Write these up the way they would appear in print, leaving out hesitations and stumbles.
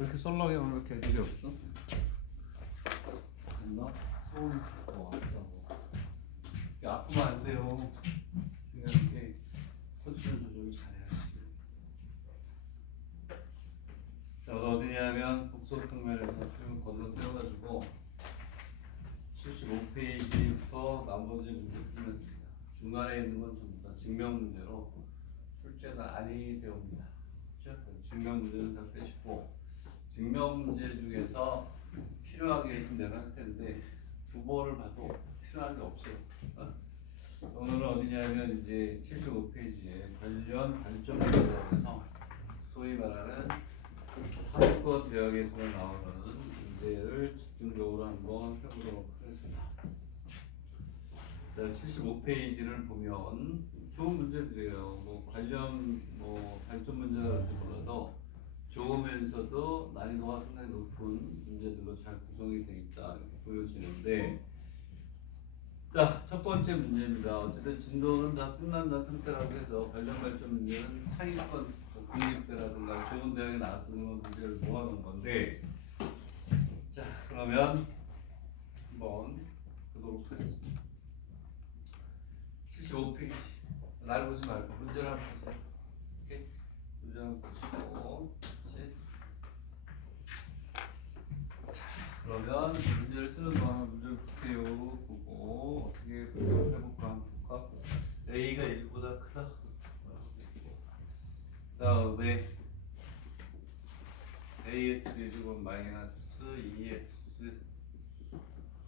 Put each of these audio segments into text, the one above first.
왜 이렇게 썰렁해? 오늘 왜 이렇게 애들이 없어? 됐나? 소원이 왔다고. 이게 아프면 안 돼요. 중요한 게 포지션 조절을 잘해야지. 자, 어디냐면 북소 평면에서 쭉 건너뛰어가지고 75페이지부터 나머지 문제 풀면 됩니다. 중간에 있는 건 전부 다 증명 문제로 출제는 아니 되옵니다. 그렇죠? 증명 문제는 다 빼시고 증명 문제 중에서 필요한 게 있으면 내가 할 텐데 두 번을 봐도 필요한 게 없어요. 오늘은 어디냐면 이제 75페이지에 관련 발전에 대해서 소위 말하는 사회권 대학에서 나오는 문제를 집중적으로 한번 해보도록 하겠습니다. 75페이지를 보면 좋은 문제들이에요. 뭐 관련 발전 문제라든지 몰라도 좋으면서도 난이도가 상당히 높은 문제들로 잘 구성이 되어 있다 이렇게 보여지는데, 자, 첫 번째 문제입니다. 어쨌든 진도는 다 끝난 상태라고 해서 관련 발전 문제는 상위권 국립대라든가 좋은 대학에 나왔던 문제를 모아놓은 건데, 자, 그러면 한번 보도록 하겠습니다. 75페이지. 날 보지 말고 문제를 한번 보세요. 오케이? 문제를 한번 보시고, 그렇지? 자, 그러면 문제를 쓰는 동안 문제를 보세요. 보고 어떻게 해볼까 한번 볼까? A가 1보다 크다. 그 다음에 A의 제곱은 마이너스 2x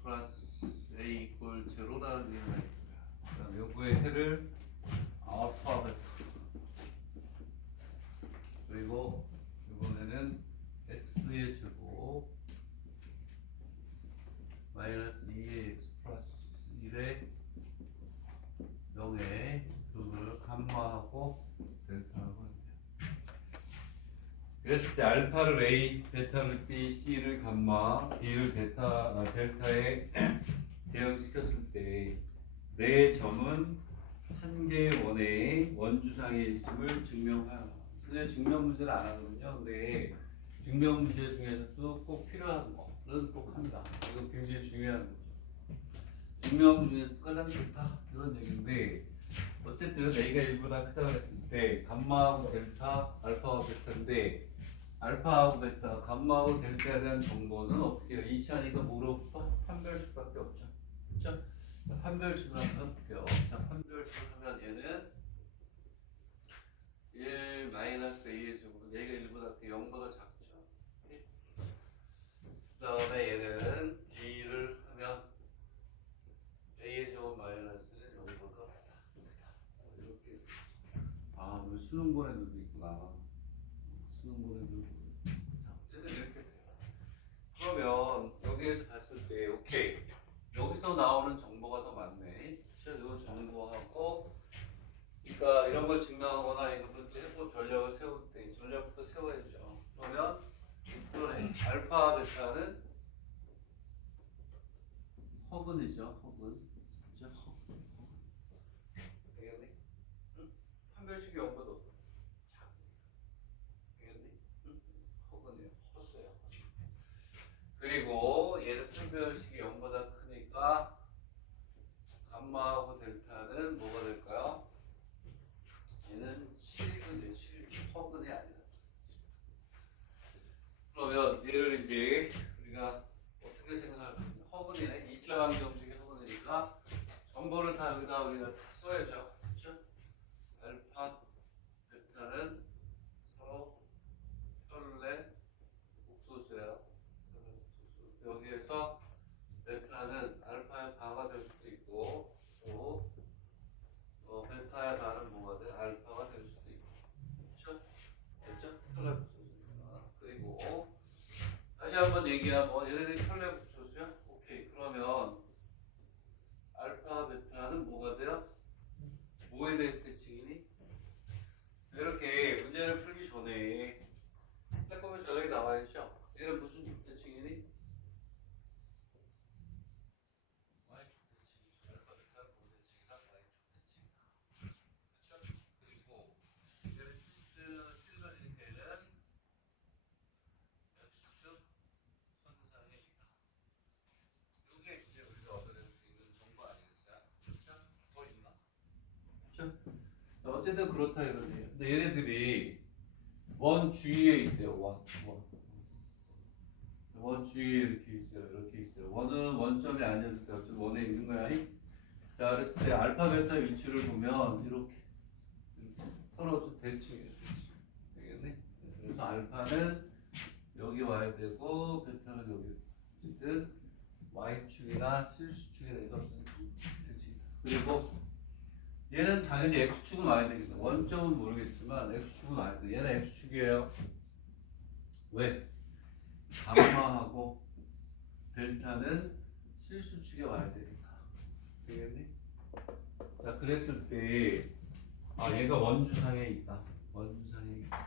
플러스 A 이꼴 제로라는 얘기가 있고요. 그 다음 요거의 해를 알파 베타, 그리고 이번에는 x의 제곱 마이너스 2의 x 플러스 1의 0의 그걸 감마하고 델타하고 합니다. 그랬을 때 알파를 A, 베타를 B, C를 감마, D를 델타에 대응시켰을 때 내 점은 한 개의 원의 원주상에 있음을 증명하여. 근데 증명 문제를 안 하거든요. 근데 증명 문제 중에서도 꼭 필요한 거는 꼭 합니다. 이거 굉장히 중요한 거죠. 증명 중에서 가장 좋다 이런 얘기인데, 어쨌든 A가 1보다 크다고 했을 때 감마하고 델타, 알파하고 베타인데, 알파하고 베타, 감마하고 델타에 대한 정보는 어떻게 해요? 이치하니까 뭐로부터? 판별식밖에 없죠. 그렇죠? 판별식을 한번 해볼게요. 자, 판별식을 하면 얘는 1 마이너스 A의 제곱은 얘가 1보다 0보다 작죠. 그 다음에 얘는 D를 하면 A의 제곱 마이너스는 0보다 크다. 이렇게. 아, 오늘 수능 보낸 애들도 있구나. 수능 보낸 애들도. 자, 어쨌든 이렇게 돼요. 그러면 여기에서 봤을 때 오케이. 여기서 나오는 정보가 더 많네. 그렇죠? 이 정보하고, 그러니까 이런 걸 증명하거나 이것도 해보 전략을 세울 때 전략부터 세워야죠. 그러면 그러네. 알파 베타는 허근이죠. 허근. 그렇죠? 허근. 되겠네. 응? 판별식이 0보다 작으니까. 되겠네. 응? 허근이에요. 허수예요. 허수. 그리고 얘는 판별식이 0보다 크니까 감마하고 델타는 뭐가 될까요? 얘는 실근이에요. 실근. 허근이 아니라. 그러면 얘를 이제 우리가 어떻게 생각할 거냐? 허근이네. 2차 방정식의 허근이니까 정보를 다 여기다 우리가 다 써야죠. 그렇죠? 알파, 베타는 서로 혈내 옥소수예요. 여기에서 베타는 알파의 바가 될 수도 있고, 또 베타의 바는 뭐가 돼? 알파가 될 수도 있고. 그렇죠? 됐죠? 혈내 옥소수니까. 그리고 다시 한번 얘기하면 얘네들이 혈내 옥소수야? 오케이. 그러면 알파, 베타는 뭐가 돼요? 뭐에 대해서 대칭이니? 이렇게 문제를 풀기 전에 태권도 전략이 나와있죠? 얘는 무슨 대칭이니? Y축 대칭이죠. 알파, 베타는 뭐 대칭이다? Y축 대칭이다. 그렇죠? 그리고 얘는 실선이니까 얘는 그렇죠? 자, 어쨌든 그렇다 이러네요. 근데 얘네들이 원 주위에 있대요. 원 주위에 이렇게 있어요. 이렇게 있어요. 원은 원점이 아니어도 돼. 어쨌든 원에 있는 거야. 자, 그랬을 때 알파 베타 위치를 보면 이렇게 서로 좀 대칭이에요. 대칭. 되겠네? 그래서 알파는 여기 와야 되고 베타는 여기. 어쨌든 y축이나 실수축에 대해서 대칭이다. 그리고 얘는 당연히 x축은 와야 되겠다. 원점은 모르겠지만 x축은 와야 돼. 얘는 x축이에요. 왜? 감마하고 델타는 실수축에 와야 되니까. 되겠니? 자, 그랬을 때 얘가 원주상에 있다. 원주상에 있다.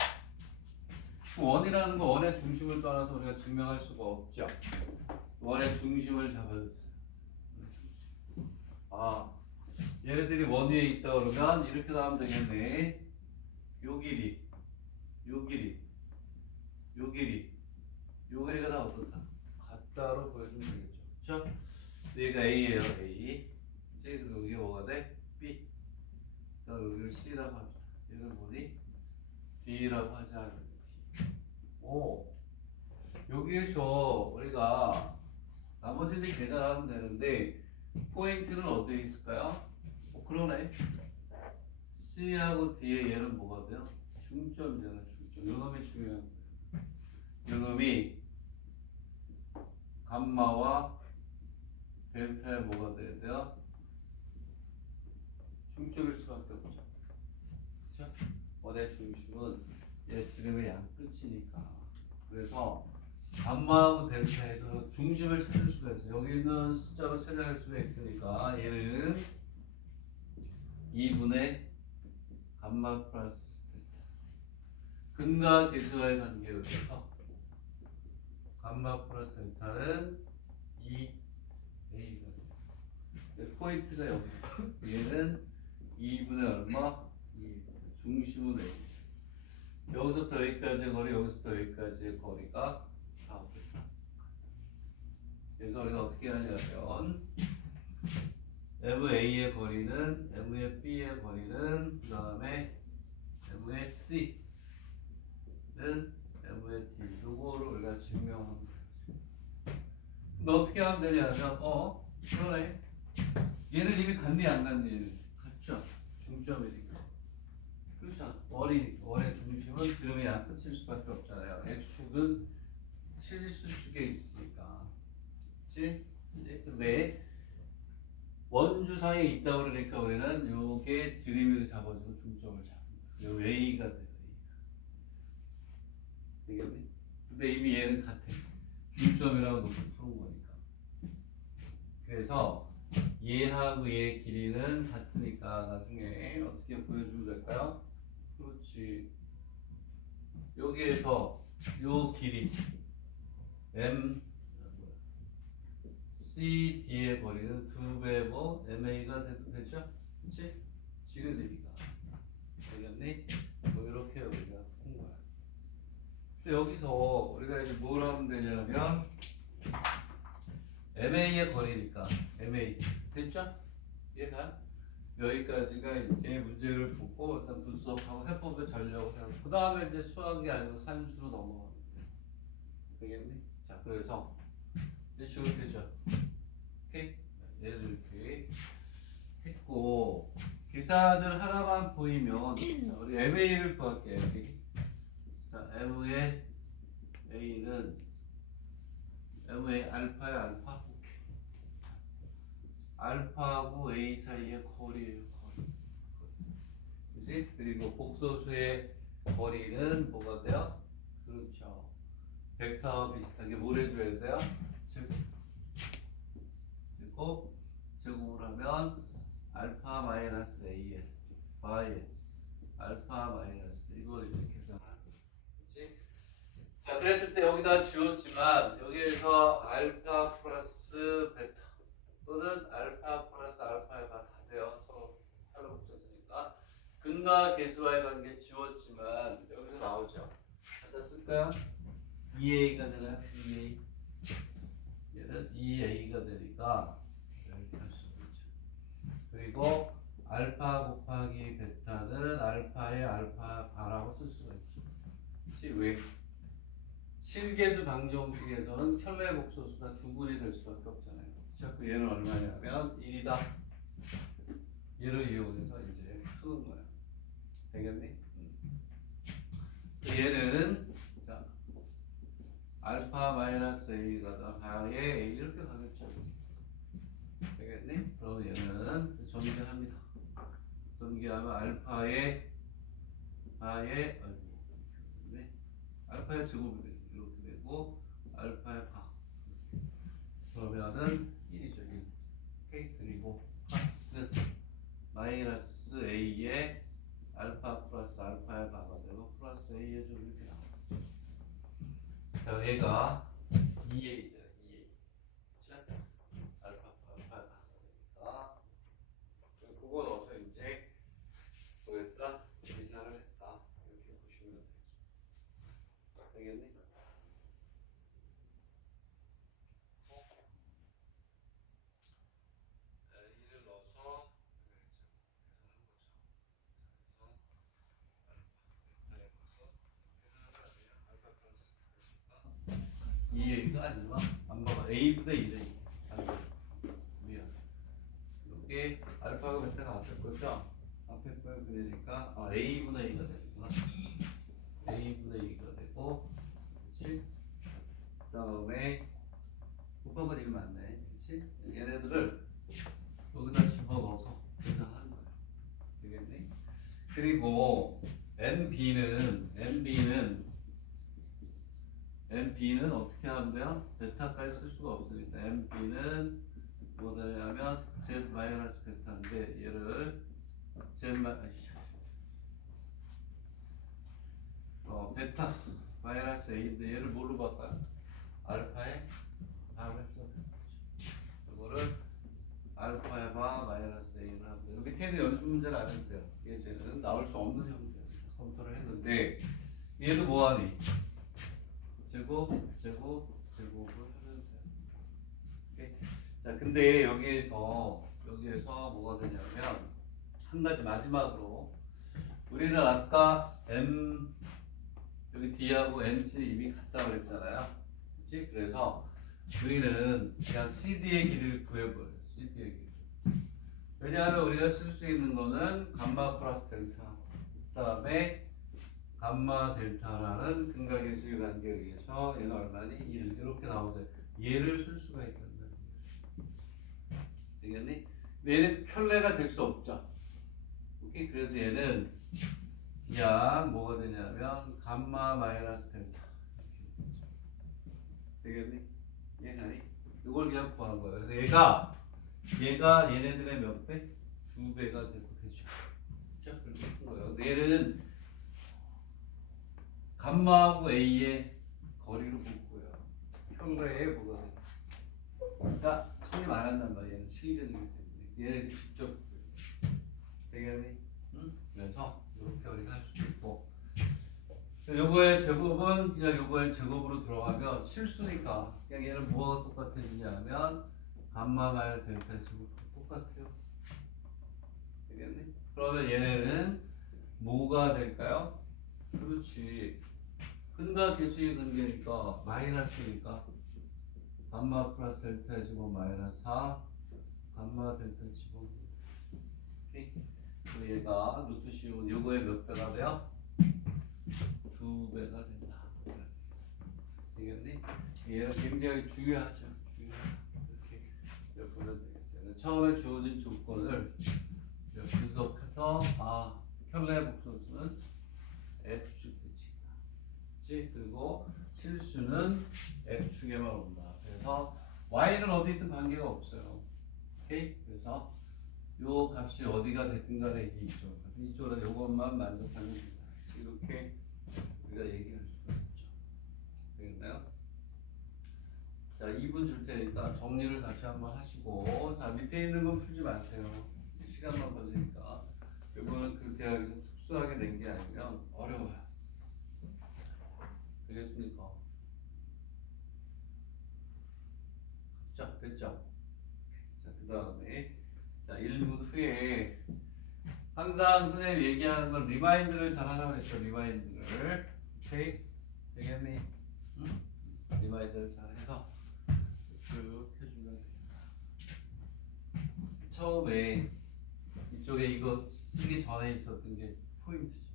원이라는 거 원의 중심을 떠나서 우리가 증명할 수가 없죠. 원의 중심을 잡아줬어요. 얘네들이 원 위에 있다 그러면 이렇게 나오면 되겠네. 요 길이, 요 길이, 요 길이, 요 길이가 다 어떻다? 같다로 보여주면 되겠죠. 그렇죠? 얘가 A예요, A. 이제 그리고 이게 뭐가 돼? B. 그다음 여기를 C라고 합시다. 얘를 뭐니? D라고 하자. D. 오. 여기에서 우리가 나머지는 계산하면 되는데 포인트는 어디에 있을까요? 그러네. C하고 D의 얘는 뭐가 돼요? 중점이잖아. 중점. 요놈이 중요한 거예요. 요놈이 감마와 델타에 뭐가 돼야 돼요? 중점일 수밖에 없죠. 그렇죠? 원의 중심은 얘 지름의 양 끝이니까. 그래서 감마하고 델타에서 중심을 찾을 수가 있어요. 여기는 숫자로 찾아낼 수가 있으니까 얘는 2분의 감마 플러스 델타. 근과 계수와의 관계에 의해서 감마 플러스 델타는 2a가 돼요. 포인트가 여기. 얘는 2분의 얼마? 2. 중심은 A. 여기서부터 여기까지의 거리, 여기서부터 여기까지의 거리가 다 없겠다. 그래서 우리가 어떻게 하냐면 MA의 거리는 M의 B의 거리는 그 다음에 M의 C는 M의 D. 요거를 우리가 증명하면 되죠. 근데 어떻게 하면 되냐면 그러네. 얘는 이미 갔니 안 갔니? 갔죠. 중점이니까. 그렇죠. 원의 중심은 지름의 양 끝일 수밖에 없잖아요. x축은 실수축에 있으니까. 그렇지? 근데 원주상에 있다 그러니까 우리는 요게 지름이를 잡아주고 중점을 잡는 거야. 요 a가 돼요. 되겠니? 근데 이미 얘는 같아. 중점이라고 놓고 푸는 거니까. 그래서 얘하고 얘 길이는 같으니까 나중에 어떻게 보여주면 될까요? 그렇지. 여기에서 요 길이 M C D의 거리는 2배 뭐 MA가 돼도 되죠? 그렇지? 지그들이가 되겠니? 뭐 이렇게 우리가 푼 거야. 근데 여기서 우리가 이제 뭘 하면 되냐면 MA의 거리니까 MA 됐죠? 얘가 여기까지가 이제 문제를 보고 일단 분석하고 해법을 전려고 해요. 그 다음에 이제 수학이 아니고 산수로 넘어가면 되겠니? 자, 그래서 이제 지금 되죠? 오케이? 얘를 이렇게 했고 계산을 하나만 보이면 자, 우리 MA를 구할게요. 자, M의 A는 M의 알파의 알파 알파하고 A 사이의 거리예요. 거리. 그지? 그리고 복소수의 거리는 뭐가 돼요? 그렇죠. 벡터와 비슷하게 뭘 해줘야 돼요? 그리고 제곱을 하면 알파 마이너스 A에 Y에 알파 마이너스 이걸 이제 계산하는 거지. 자, 그랬을 때 여기다 지웠지만 여기에서 알파 플러스 베타 또는 알파 플러스 알파가 다 돼요. 서로 살로 붙였으니까 근과 계수와의 관계 지웠지만 여기서 나오죠. 갖다 쓸까요? 2a가 되나요? 2a 얘는 2a가 되니까 이렇게 할 수 있죠. 그리고 알파 곱하기 베타는 알파의 알파 바라고 쓸 수가 있죠. 그치? 왜? 실계수 방정식에서는 켤레 복소수가 두 분이 될 수밖에 없잖아요. 자꾸 얘는 얼마냐면 1이다. 얘를 이용해서 이제 푸는 거야. 되겠니? 얘는 자 알파 마이너스 a가 다 바에 a 이렇게 가겠죠. 되겠니? 그럼 얘는 전개합니다. 전개하면 알파의 바에 네. 알파의 제곱이 되죠. 이렇게 되고 알파의 바 그러면은 1이죠. 1. 오케이. 그리고 플러스 마이너스 a의 알파 플러스 알파의 바가 되고 플러스 a의 좀 이렇게 나오죠. 자, 얘가 2a죠. 2a. 자, 알파 알파의 바가 되니까 그거 넣어서 이제 뭐였다? 계산을 했다. 이렇게 보시면 되죠. 되겠니? 이를 넣어서 이 A가 아니구나. 안 봐봐. A분의 2대 2. 미안. 이게 알파가 베타가 앞에 거죠? 앞에 거에 그러니까 A분의 2가 되는구나. A분의 2가 되고, 그렇지? 그 다음에 곱하기 1 맞네. 그렇지? 얘네들을 여기다 집어넣어서 계산하는 거야. 되겠니? 그리고 MB는 어떻게 하면 돼요? 베타까지 쓸 수가 없으니까 MB는 뭐가 되냐면 Z 마이너스 베타인데 얘를 베타 마이너스 A인데 얘를 뭘로 바꿔요? 알파에 바로 해서 이거를 알파에 바 마이너스 A를 하면 돼요. 밑에는 연습 문제를 안 해도 돼요. 이게 쟤는 나올 수 없는 형태예요. 컴퓨터를 했는데 얘도 뭐하니? 제곱을 하면 돼요. 오케이? 자, 근데 여기에서 뭐가 되냐면 한 가지 마지막으로 우리는 아까 여기 D하고 MC 이미 같다고 그랬잖아요. 그렇지? 그래서 우리는 그냥 CD의 길이를 구해버려요. CD의 길이. 왜냐하면 우리가 쓸 수 있는 거는 감마 플러스 델타. 그 다음에 감마 델타라는 근각의 수위 관계에 의해서 얘는 얼마니? 1 이렇게 나오죠. 얘를 쓸 수가 있단다. 되겠니? 근데 얘는 편례가 될 수 없죠. 오케이? 그래서 얘는 그냥 뭐가 되냐면 감마 마이너스 델타. 되겠니? 얘는 이걸 그냥 구하는 거예요. 그래서 얘가 얘네들의 몇 배? 2배가 되고 되죠. 그렇죠? 그렇게 푼 거예요. 얘는 감마하고 A의 거리로 묶고요. 평거에 뭐가 돼? 그러니까 손이 많았단 말이야. 얘는 실전이기 때문에 얘는 직접 되겠니? 응? 그래서 이렇게 우리가 할 수도 있고 요거의 제곱은 그냥 요거의 제곱으로 들어가면 실수니까 그냥 얘는 뭐가 똑같아지냐면 감마 마이너스 델타 제곱 똑같아요. 되겠니? 그러면 얘네는 뭐가 될까요? 그렇지. 근각 개수의 관계니까 마이너스니까 감마 플러스 델타 제곱 마이너스 4 감마 델타 제곱. 오케이? 그리고 얘가 루트 씌운 요거의 몇 배가 돼요? 2배가 된다. 되겠니? 얘는 굉장히 중요하죠. 이렇게 보면 되겠어요. 처음에 주어진 조건을 분석해서 켤레 복소수는 x축 대칭이다. 그리고 실수는 x축에만 온다. 그래서 y는 어디 있든 관계가 없어요. 오케이? 그래서 요 값이 어디가 됐든 간에 이쪽으로 요것만 만족하면 된다. 이렇게 우리가 얘기할 수가 있죠. 되겠나요? 자, 2분 줄 테니까 정리를 다시 한번 하시고, 자, 밑에 있는 건 풀지 마세요. 시간만 걸리니까. 이거는 그 대학에서 특수하게 낸 게 아니면 어려워요. 되겠습니까? 자, 됐죠? 자, 그 다음에, 자, 1분 후에 항상 선생님 얘기하는 건 리마인드를 잘 하라고 했죠. 리마인드를. 오케이? 되겠니? 응? 리마인드를 잘 해서 쭉 해주면 됩니다. 처음에 이쪽에 이거 쓰기 전에 있었던 게 포인트죠.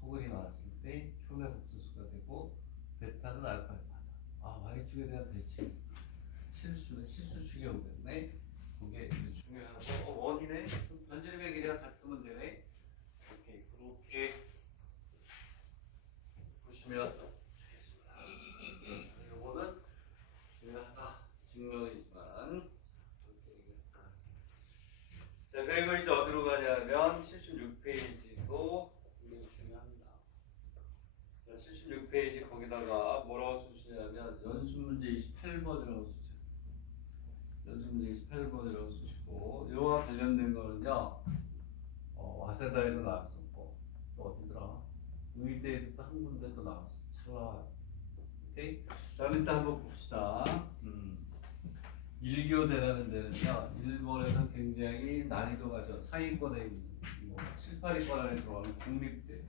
허글이 나왔을 때 표면 복수수가 되고 베타는 알파에 맞아. 아, y축에 대한 대칭. 실수는 실수축에 오겠네. 그게 이제 중요하고 원이네. 변질의 길이가 같으면 되네. 오케이, 그렇게 보시면 되겠습니다. 요거는 중요하다. 증명이지만. 자, 그리고 이제 어디로 가냐면 76페이지도 굉장히 중요합니다. 자, 76페이지 거기다가 뭐라고 쓰시냐면 연습문제 28번이라고 쓰세요. 연습문제 28번이라고 쓰시고 이거와 관련된 거는요. 와세다에도 나왔었고 또 어디더라? 의대에도 또 한 군데 또 나왔어. 잘 나와요. 오케이? 자, 일단 한번 봅시다. 1교대라는 데는요, 일본에서 굉장히 난이도가 상위권에 있는, 7, 8위권 안에 들어가는 국립대,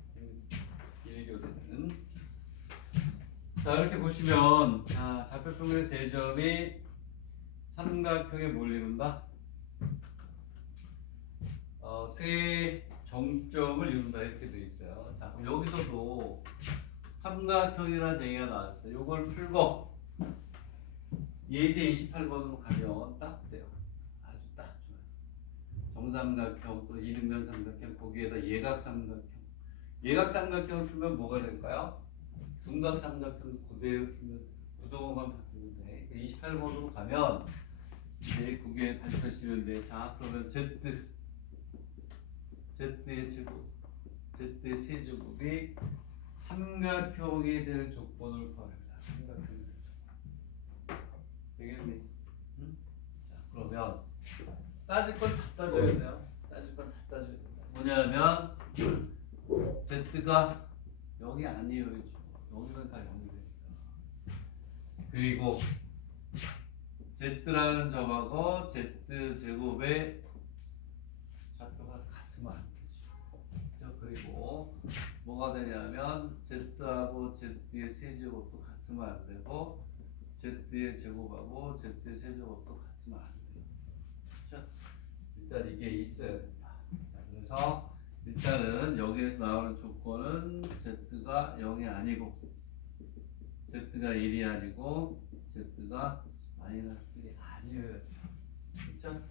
1교대는. 자, 이렇게 보시면, 자, 좌표평면의 세 점이 삼각형에 뭘 이룬다? 세 정점을 이룬다, 이렇게 돼 있어요. 자, 그럼 여기서도 삼각형이라는 얘기가 나왔어요. 요걸 풀고, 예제 28번으로 가면 딱 돼요. 아주 딱 좋아요. 정삼각형 또 이등변 삼각형 거기에다 예각삼각형. 예각삼각형을 풀면 뭐가 될까요? 둔각삼각형 그대로 풀면 구도만 바꾸는데 28번으로 가면 이제 그게 발표시는데 자 그러면 Z의 제곱 Z의 세제곱이 삼각형이 될 조건을 구합니다. 삼각형이 될 조건. 되겠니? 응? 자, 그러면 따질 건 다 따져야 돼요. 따질 건 다 따져야 된다. 뭐냐면 Z가 0이 아니에요. 여기는 다 0이 되니까. 그리고 Z라는 점하고 Z 제곱의 좌표가 같으면 안 되죠. 그리고 뭐가 되냐면 Z하고 Z의 세제곱도 같으면 안 되고 Z의 제곱하고 Z의 세제곱도 같으면 안 돼요. 그렇죠? 일단 이게 있어야 된다. 자, 그래서 일단은 여기에서 나오는 조건은 Z가 0이 아니고 Z가 1이 아니고 Z가 마이너스 1이 아니에요. 그렇죠?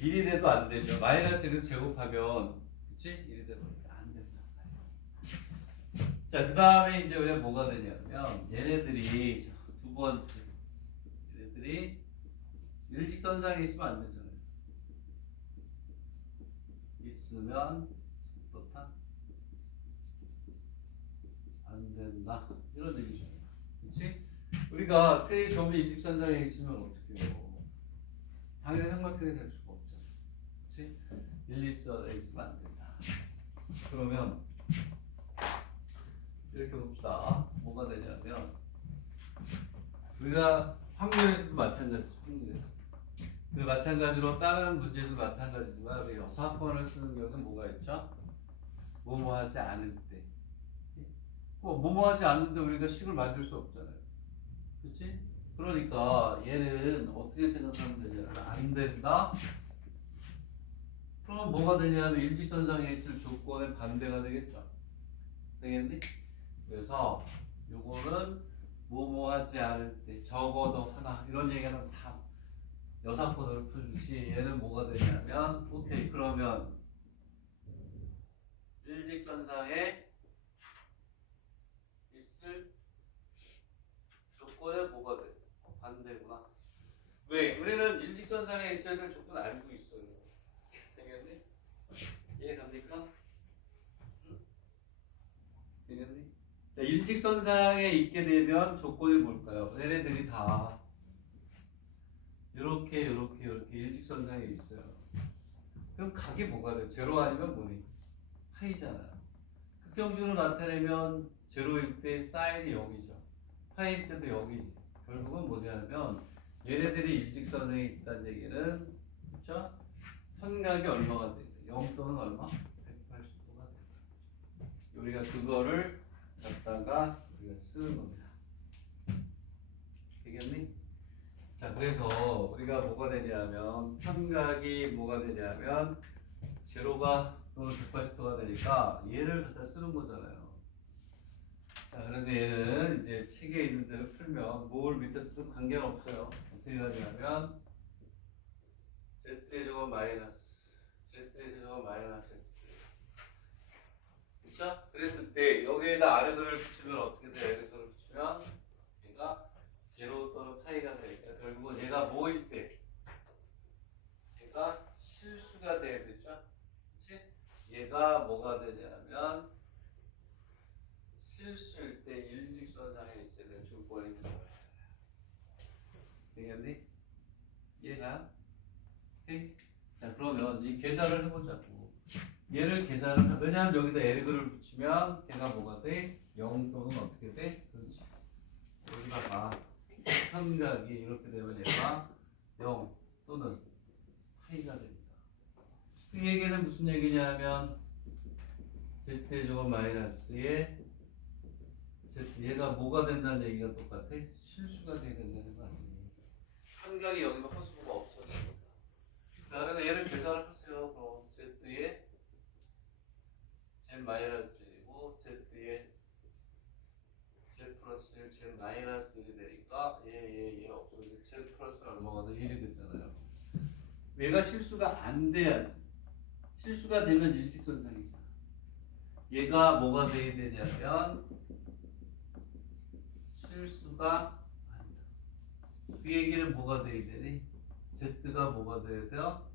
1이 돼도 안 되죠. 마이너스 1을 제곱하면 그치? 1이 돼도 안 된다. 자, 그 다음에 이제 우리가 뭐가 되냐면 얘네들이 두 번째 얘네들이 일직선상에 있으면 안 되잖아요. 있으면 어떻다? 안 된다. 이런 얘기죠. 그치? 우리가 세 점이 일직선상에 있으면 어떻게 해요? 당연히 삼각형이 될 수가 없잖아. 그치? 일직선에 있으면 안 된다. 그러면 이렇게 봅시다. 뭐가 되냐면 우리가 확률에서도 마찬가지죠. 확률에서. 그리고 마찬가지로 다른 문제도 마찬가지지만 우리 여사건을 쓰는 경우는 뭐가 있죠? 뭐뭐하지 않을 때. 뭐뭐하지 않는데 우리가 식을 만들 수 없잖아요. 그렇지? 그러니까 얘는 어떻게 생각하면 되냐면 안 된다. 그럼 뭐가 되냐면 일직선상에 있을 조건의 반대가 되겠죠. 되겠니? 그래서 요거는 뭐뭐하지 않을 때 적어도 하나 이런 얘기는 다 여사건으로 풀듯이 얘는 뭐가 되냐면 오케이 그러면 일직선상에 있을 조건에 뭐가 돼? 반대구나. 왜? 우리는 일직선상에 있어야 될 조건 알고 있어요. 되겠니? 이해 갑니까? 응? 되겠니? 자, 일직선상에 있게 되면 조건이 뭘까요? 얘네들이 다 이렇게 일직선상에 있어요. 그럼 각이 뭐가 돼요? 제로 아니면 뭐니? 파이잖아요. 극형식으로 나타내면 제로일 때 사인이 0이죠. 파이일 때도 0이지. 결국은 뭐냐면 얘네들이 일직선에 있다는 얘기는 그렇죠? 현각이 얼마가 돼야 돼? 0 또는 얼마? 180도가 된다. 우리가 그거를 갖다가 우리가 쓰는 겁니다. 되겠니? 자, 그래서 우리가 뭐가 되냐면 편각이 뭐가 되냐면 제로가 또는 180도가 되니까 얘를 갖다 쓰는 거잖아요. 자, 그래서 얘는 이제 책에 있는 대로 풀면 뭘 밑에 쓰든 관계는 없어요. 어떻게 하냐면 z제곱 마이너스 z제곱 마이너스 z. 그쵸? 그랬을 때 여기에다 아래글을 붙이면 어떻게 돼요? 아래글을 붙이면 얘가 제로 또는 파이가 되니까 결국은 얘가 뭐일 때? 얘가 실수가 돼야 되죠? 그치? 얘가 뭐가 되냐면 실수일 때 일직선상에 있어야 되는 조건이 들어가 있잖아요. 되겠니? 얘가? 오케이? 자, 그러면 이 계산을 해보자고. 얘를 계산을 왜냐하면 여기다 L글을 붙이면 걔가 뭐가 돼? 0 또는 어떻게 돼? 그렇지. 여기다가 삼각이 이렇게 되면 얘가 0 또는 파이가 됩니다. 그 얘기는 무슨 얘기냐면 z제곱 마이너스에 얘가 뭐가 된다는 얘기가 똑같아? 실수가 돼야 된다는 거 아니니? 삼각이 여기가 허수가 없어집니다. 자, 그래서 얘를 계산을 하세요. 그럼 z에 z 마이너스 1이고 z에 z 플러스 1, z 마이너스 1이 되니까 얘 없어지고 z 플러스 얼마가 더 1이 되잖아요. 얘가 실수가 안 돼야지. 실수가 되면 일직선상이잖아. 얘가 뭐가 돼야 되냐면 실수가 안 돼. 그 얘기는 뭐가 돼야 되니? z가 뭐가 돼야 돼요?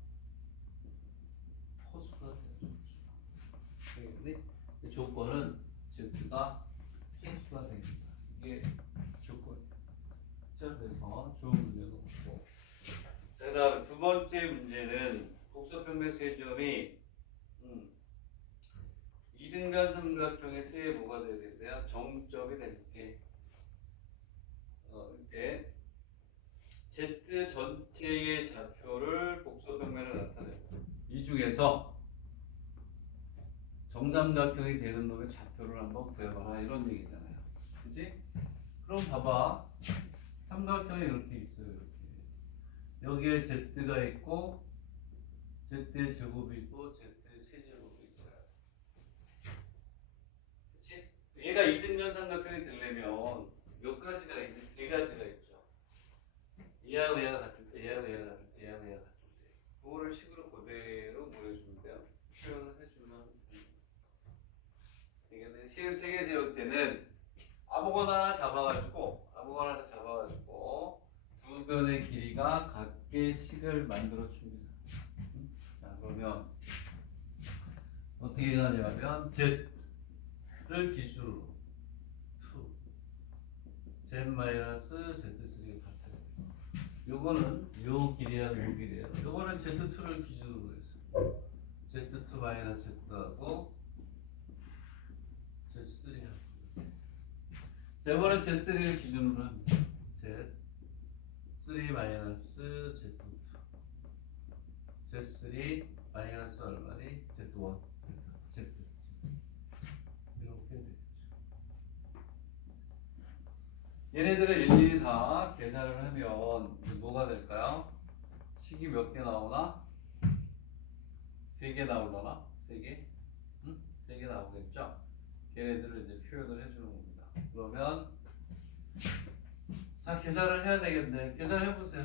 허수가 돼야 되겠니? 그 조건은 z가 허수가 됩니다. 이게 조건이에요. 자, 그래서 좋은 문제도 없고. 자, 그 다음 두 번째 문제는 복소평면 세 점이 2등변 삼각형의 세에 뭐가 돼야 되나요? 정점이 되는데 이렇게 Z 전체의 좌표를 복소평면으로 나타내고 이 중에서 정삼각형이 되는 놈의 좌표를 한번 구해봐라 이런 얘기잖아요. 그치? 그럼 봐봐. 삼각형이 이렇게 있어요. 이렇게. 여기에 Z가 있고 Z의 제곱이 있고 Z의 세제곱이 있어요. 그치? 얘가 2등변 삼각형이 되려면 몇 가지가 있는데 세 가지가 있죠. 얘하고 얘가 같을 때, 얘하고 얘가 같을 때, 얘하고 얘가 같을 때. 그거를 식으로 그대로 보여주면 돼요. 표현을 해주면 되겠네. 실 세 개 세울 때는 아무거나 하나 잡아가지고 두 변의 길이가 같게 식을 만들어 줍니다. 자, 그러면 어떻게 하냐면 Z를 기준으로 2 Z-Z3가 같아요. 요거는 요 길이하고 요 길이에요. 요거는 Z2를 기준으로 해서 Z2 마이너스 Z하고 Z3하고 자, 이번엔 Z3를 기준으로 합니다. Z3 마이너스 Z2 Z3 마이너스 얼마니? Z1 Z 이렇게 되겠죠. 얘네들을 일일이 다 계산을 하면 뭐가 될까요? 식이 몇 개 나오나? 3개 나오려나? 3개? 응? 3개 나오겠죠? 걔네들을 이제 표현을 해주는 겁니다. 그러면 자, 계산을 해야 되겠네. 계산해보세요.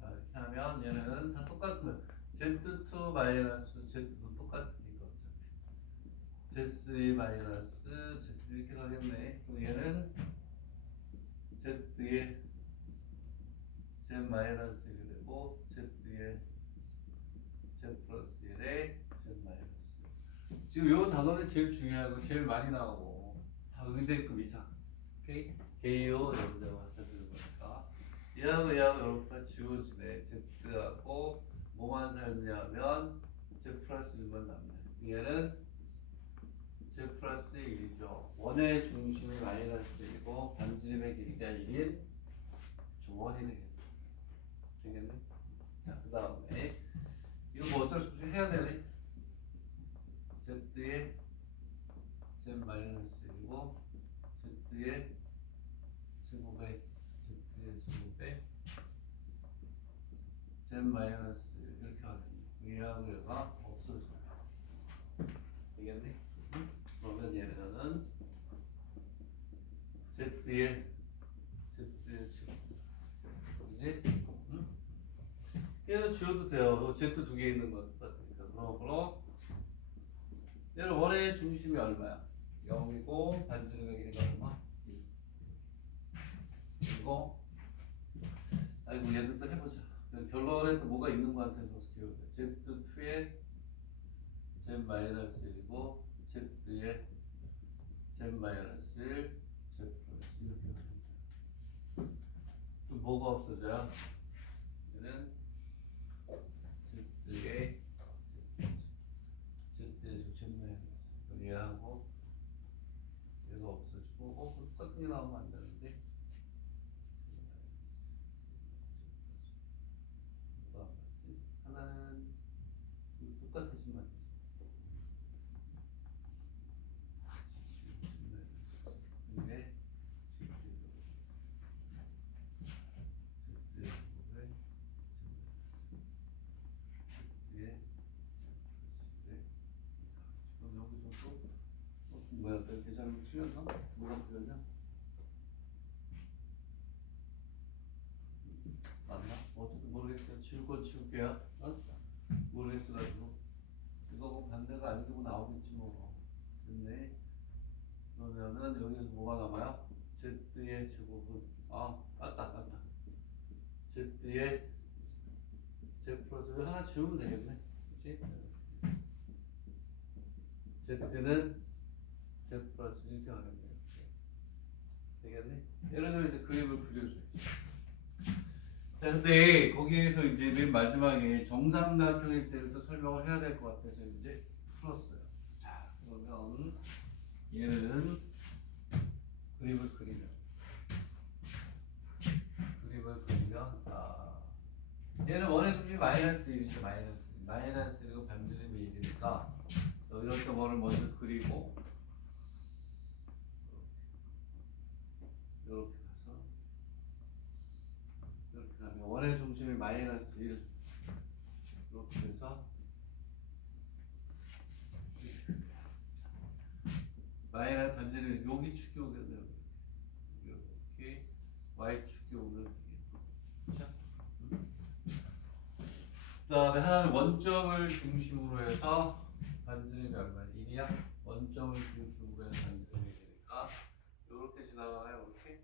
자, 이렇게 하면 얘는 다 똑같은 거예요. Z2 마이너스 Z도 똑같으니까 어차피 Z3 마이너스 Z 이렇게 가겠네. 그럼 얘는 Z에 Z 마이너스 1이 되고 Z에 Z 플러스 1에 Z 마이너스. 지금 요 단어는 제일 중요하고 제일 많이 나오고 다 의대급 이상. 오케이? 개요 여기다가 갖다 주는 거니까 얘하고 이렇게 다 지워지네. Z하고 뭐만 살냐면 Z 플러스 1만 남네. 얘는 Z 플러스 1이죠. 원의 중심이 마이너스 1이고 반지름의 길이가 1인 조원이 되겠네. 자, 그 다음에 이거 뭐 어쩔 수 없이 해야 되네. Z의 Z 마이너스 1이고 Z의 제곱에 Z의 제곱에 Z 마이너스 1 이렇게 하겠네. 얘하고 얘가 없어져요. 되겠니? 그러면 얘는 Z의 제곱 그지? 응? 얘는 지워도 돼요. Z 두 개 있는 것 같으니까. 그러므로 얘는 원의 중심이 얼마야? 0이고 반지름의 길이가 얼마? 2. 그리고 아이고 얘도 또 해보자. 결론에 또 뭐가 있는 것 같아서 기억해. Z2의 Z 마이너스 1이고 Z의 Z 마이너스 1 Z 플러스 이렇게 가면 또 뭐가 없어져요? 얘는 Z의 Z 마이너스 얘하고 얘가 없어지고 똑같은 게 나오면 안 되는데 뭐가 안 맞지? 하나는 똑같아지면 안 되지. 근데 그럼 여기서 또 뭐야? 내 계산이 틀렸나? 뭐가 틀렸냐? 맞나? 어쨌든 모르겠어요. 지울 건 지울게요. 어? 모르겠어가지고 이거 뭐 반대가 아니고 뭐 나오겠지 뭐. 됐네. 그러면은 여기서 뭐가 남아요? Z의 제곱은 맞다. Z의 Z 플러스 하나 지우면 되겠네. 그치? Z는 Z 플러스 이렇게 하면 돼요. 되겠네? 예를 들어 이제 그림을 그려줘야지. 자, 근데 거기에서 이제 맨 마지막에 정삼각형일 때를 또 설명을 해야 될 것 같아서 이제 풀었어요. 자, 그러면 얘는 그림을 그리면 얘는 원의 중심이 마이너스 1이죠. 마이너스 1이고 반지름이 1이니까 이럴 때 뭐를 먼저 그리고 이렇게 가서 이렇게 가면 원의 중심이 마이너스 1 이렇게 해서 마이너스 반지름이 여기 축이 오겠네요. 이렇게 y축이 오면 되겠죠. 그 다음에 하나는 원점을 중심으로 해서 반지름이 얼마야? 1이야? 원점을 중심으로 해서 반지름이 1이니까 이렇게 지나가나요? 이렇게?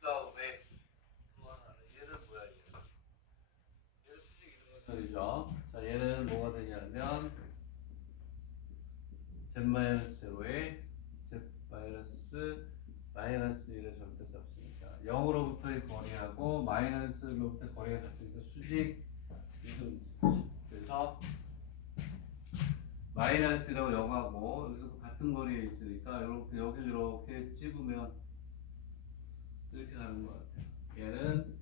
그 다음에 또 하나는 얘는 뭐야? 얘는 수직 이등분선이죠. 자, 얘는 뭐가 되냐면 z-0에 z-마이너스 1의 절대값이니까 0으로부터의 거리하고 마이너스로부터의 거리가 같으니까 수직 이등분선. 그래서 마이너스라고 0하고 여기서 같은 거리에 있으니까 이렇게 여기를 이렇게 찝으면 이렇게 가는 것 같아요. 얘는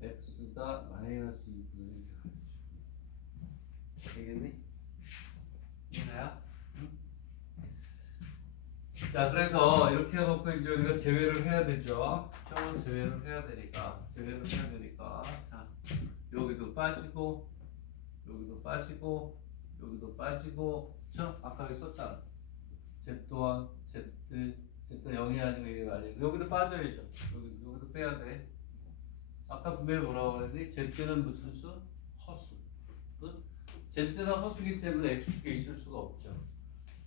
x가 마이너스 2분의 이렇게 가죠. 되겠니? 이해가요? 응? 자, 그래서 이렇게 해놓고 이제 우리가 제외를 해야 되죠. 처음 제외를 해야 되니까 자, 여기도 빠지고 여기도 빠지고 여기도 빠지고 아까 여기 썼잖아. Z 또한 Z 0이 아니고 1이 아니고 여기도 빠져야죠. 여기도 빼야 돼. 아까 분명히 뭐라고 그랬니? Z는 무슨 수? 허수. 응? Z는 허수기 때문에 X축에 있을 수가 없죠.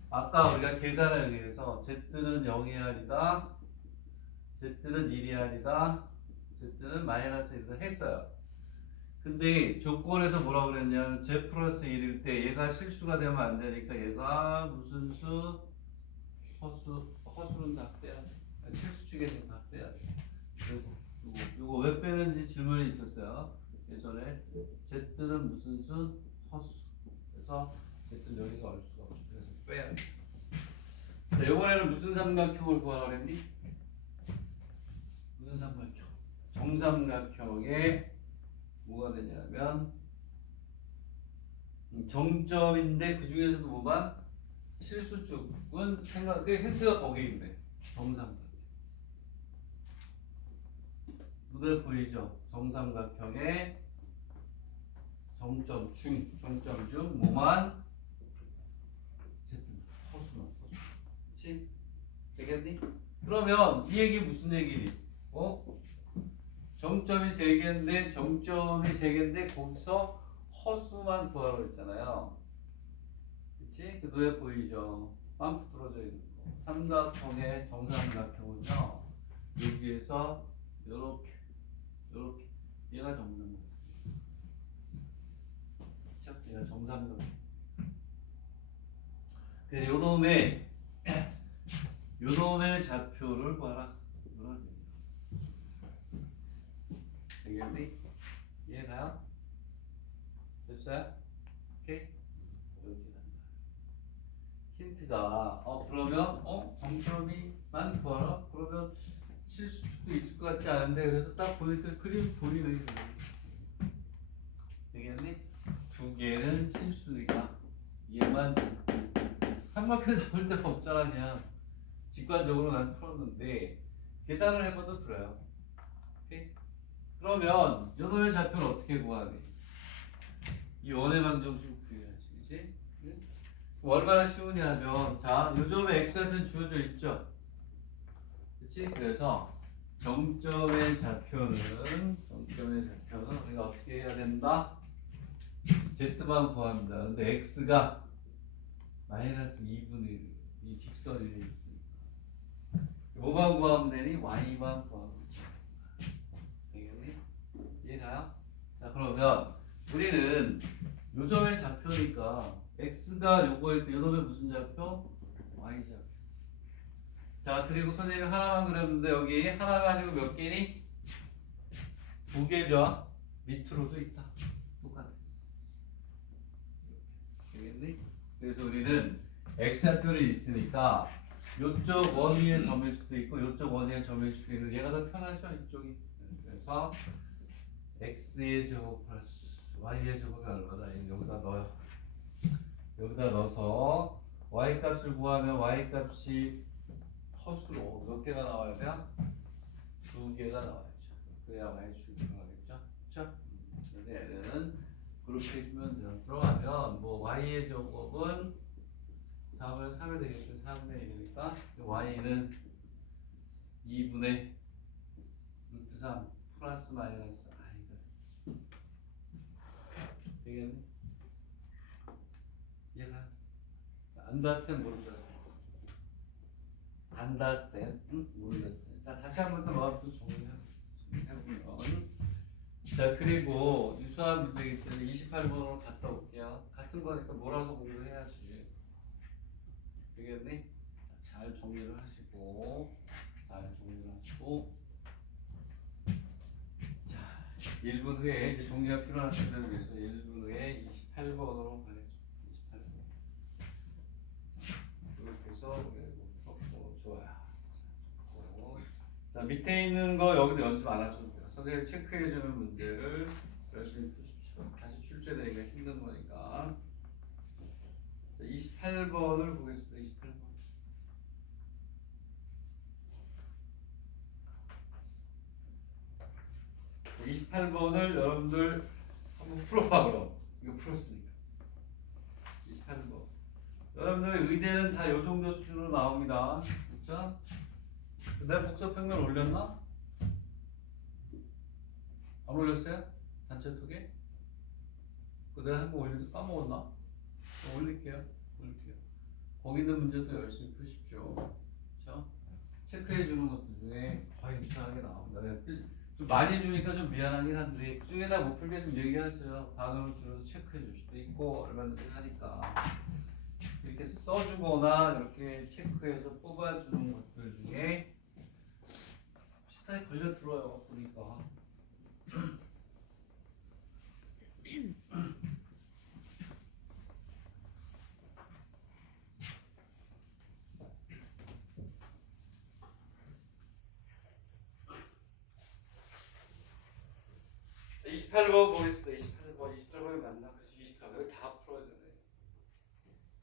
아까 우리가 계산에 의해서 Z는 0이 아니다. Z는 1이 아니다. Z는 마이너스 1이다 했어요. 근데 조건에서 뭐라고 그랬냐면 Z 플러스 1일 때 얘가 실수가 되면 안 되니까 얘가 무슨 수? 허수는 다 빼야 돼. 실수축에서 다 빼야 돼. 요거 왜 빼는지 질문이 있었어요. 예전에 Z는 무슨 수? 허수. 그래서 Z는 여기가 올 수가 없죠. 그래서 빼야 돼. 자, 자, 이번에는 무슨 삼각형을 구하라고 했니? 무슨 삼각형? 정삼각형에 뭐가 되냐면 정점인데 그 중에서도 뭐만 실수축은 생각 그 힌트가 거기 있네. 정삼각형. 눈에 보이죠? 정삼각형에 정점 중 뭐만 허수만 그렇지? 되겠니? 그러면 이 얘기 무슨 얘기니? 정점이 3개인데 정점이 3개인데 거기서 허수만 구하라고 했잖아요. 그치? 그 눈에 보이죠? 빵꾸 뚫어져 있는 거. 삼각형의 정삼각형은요. 여기에서 요렇게 얘가 정삼각형. 그쵸? 얘가 정삼각형. 그래서 요놈의 좌표를 구하라. 되겠니? 이해가요? 됐어요? 오케이? 이렇게 간다. 힌트가 그러면 정점이만 구하라? 그러면 실수축도 있을 것 같지 않은데 그래서 딱 보니까 그림 보이네. 되겠니? 2개는 실수이다. 얘만 삼각형 나올 데가 없잖아. 그냥 직관적으로 난 풀었는데 계산을 해봐도 들어요. 오케이? 그러면 요놈의 좌표는 어떻게 구하니? 이 원의 방정식을 구해야지, 그치? 응? 얼마나 쉬우냐면, 자, 요점에 x좌표는 주어져 있죠? 그치? 그래서 정점의 좌표는 우리가 어떻게 해야 된다? z만 구합니다. 근데 x가 마이너스 2분의 1, 이 직선이 있으니까. 뭐만 구하면 되니? y만 구하면 되겠니? 이해가요? 자, 그러면 우리는 요점의 좌표니까 x가 요거에 요놈의 무슨 좌표? y 좌표. 자, 그리고 선생님이 하나만 그렸는데 여기 하나가 아니고 몇 개니? 2개죠. 밑으로도 있다. 똑같아. 되겠니? 그래서 우리는 x좌표를 있으니까 요쪽 원위의 점일 수도 있고 요쪽 원위의 점일 수도 있는 얘가 더 편하죠, 이쪽이. 그래서 x의 제곱 플러스 y의 제곱이 얼마다? 여기다 넣어요. 여기다 넣어서 y 값을 구하면 y 값이 허수로 몇 개가 나와야 돼요? 2개가 나와야죠. 그래야 y 축이 들어가겠죠. 그렇죠? 그래서 얘는 그렇게 해주면 돼요. 들어가면 뭐 y의 제곱은 4분의 3이 되겠죠. 4분의 1이니까 y는 2분의 루트 3 플러스 마이너스 i가 되겠니? 얘가 understand 모른다. understand 모른다. 자, 다시 한 번 더 마음도 정리해보면 자, 그리고 유수한 문제이기 때문에 28번으로 갔다 올게요. 같은 거니까 몰아서 공부해야지. 되겠니? 자, 잘 정리를 하시고 자, 1분 후에 이제 정리가 필요하신 분을 위해서 1분 후에 28번으로 가겠습니다. 28번. 이렇게 해서 좋아요. 자, 밑에 있는 거 여기도 연습 안 하셔도 돼요. 선생님이 체크해주는 문제를 열심히 푸십시오. 다시 출제되기가 힘든 거니까. 자, 28번을 보겠습니다. 28번을 여러분들 한번 풀어봐. 그럼 이거 풀었으니까 28번 여러분들 의대는 다 요 정도 수준으로 나옵니다. 그렇죠? 내가 복잡평면 올렸나? 안 올렸어요? 단체 톡에? 그거 내가 한번 올리고 까먹었나? 올릴게요. 거기 있는 문제도 열심히 푸십시오. 그렇죠? 체크해 주는 것들 중에 거의 유사하게 나옵니다. 좀 많이 주니까 좀 미안하긴 한데 그 중에다 못 풀게 좀 얘기하세요. 단어를 줄여서 체크해 줄 수도 있고 얼마든지 하니까 이렇게 써주거나 이렇게 체크해서 뽑아주는 것들 중에 시타에 걸려 들어요. 보니까 28번 보겠습니다. 28번이 맞나? 그래서 28번 여기 다 풀어야 되네.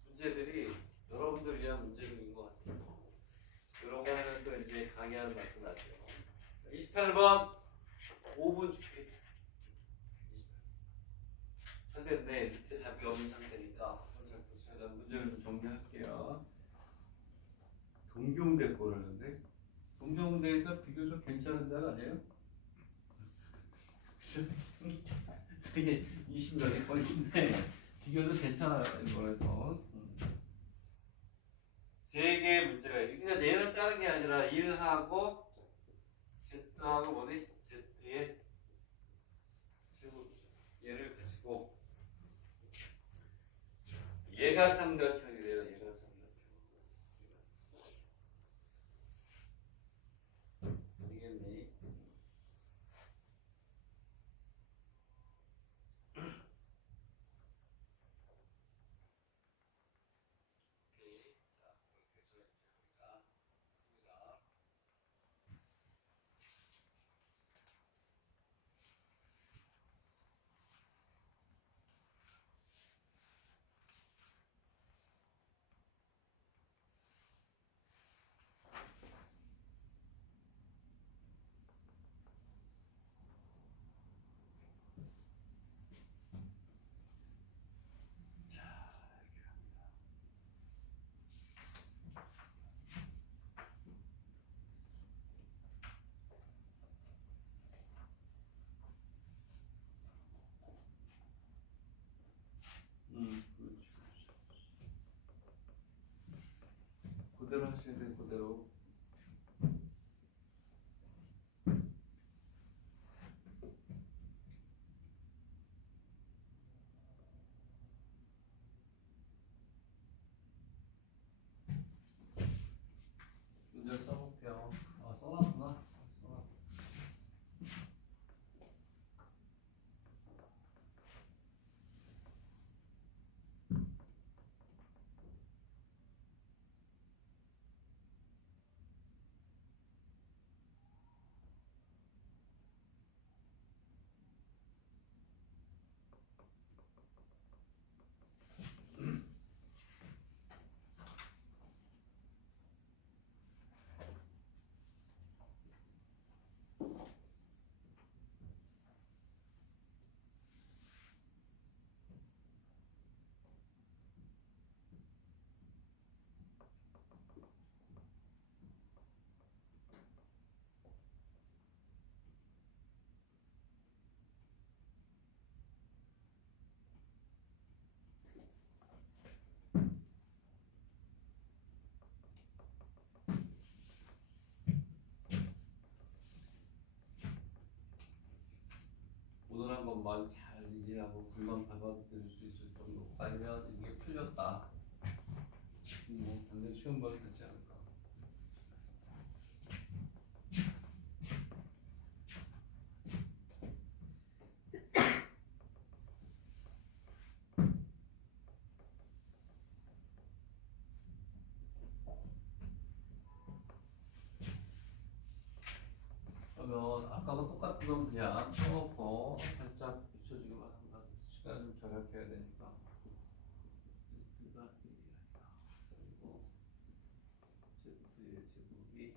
문제들이 여러분들 위한 문제들인 것 같아요. 이런 거 하면 또 이제 강의하는 만큼 나죠. 28번 5분 줄게. 28. 상태인데 밑에 답이 없는 상태니까 한번 잘 보세요. 문제를 좀 정리할게요. 동경대 거라는데 동경대가 비교적 괜찮은 데가 아니에요? 세계 20몇 위권인데 비교적 괜찮아요. 이거에서 세 개의 문제가 있어요. 그러니까 얘는 다른 게 아니라 1하고 Z하고 뭐니? Z의 제곱 얘를 가지고 얘가 삼각형이래요. 얘가 삼각형. 알겠니? 오케이. 자, 그렇게 해서 이제 우리가 합니다. 그렇지, 그렇지. 그대로 하셔야 돼, 그대로. 문제 써볼게요. 아, 써놨구나. 써놨. 오늘 한 번만 잘 이해하고 금방 받아들일 수 있을 정도 아니면 이게 풀렸다. 뭐 당장 시험 봐도 되지 않을까. 그러면 아까도 똑같은 건 그냥 써놓고 살짝 붙여주기만 한다. 시간 좀 절약해야 되니까. Z가 1이야. 그리고 Z의 제곱이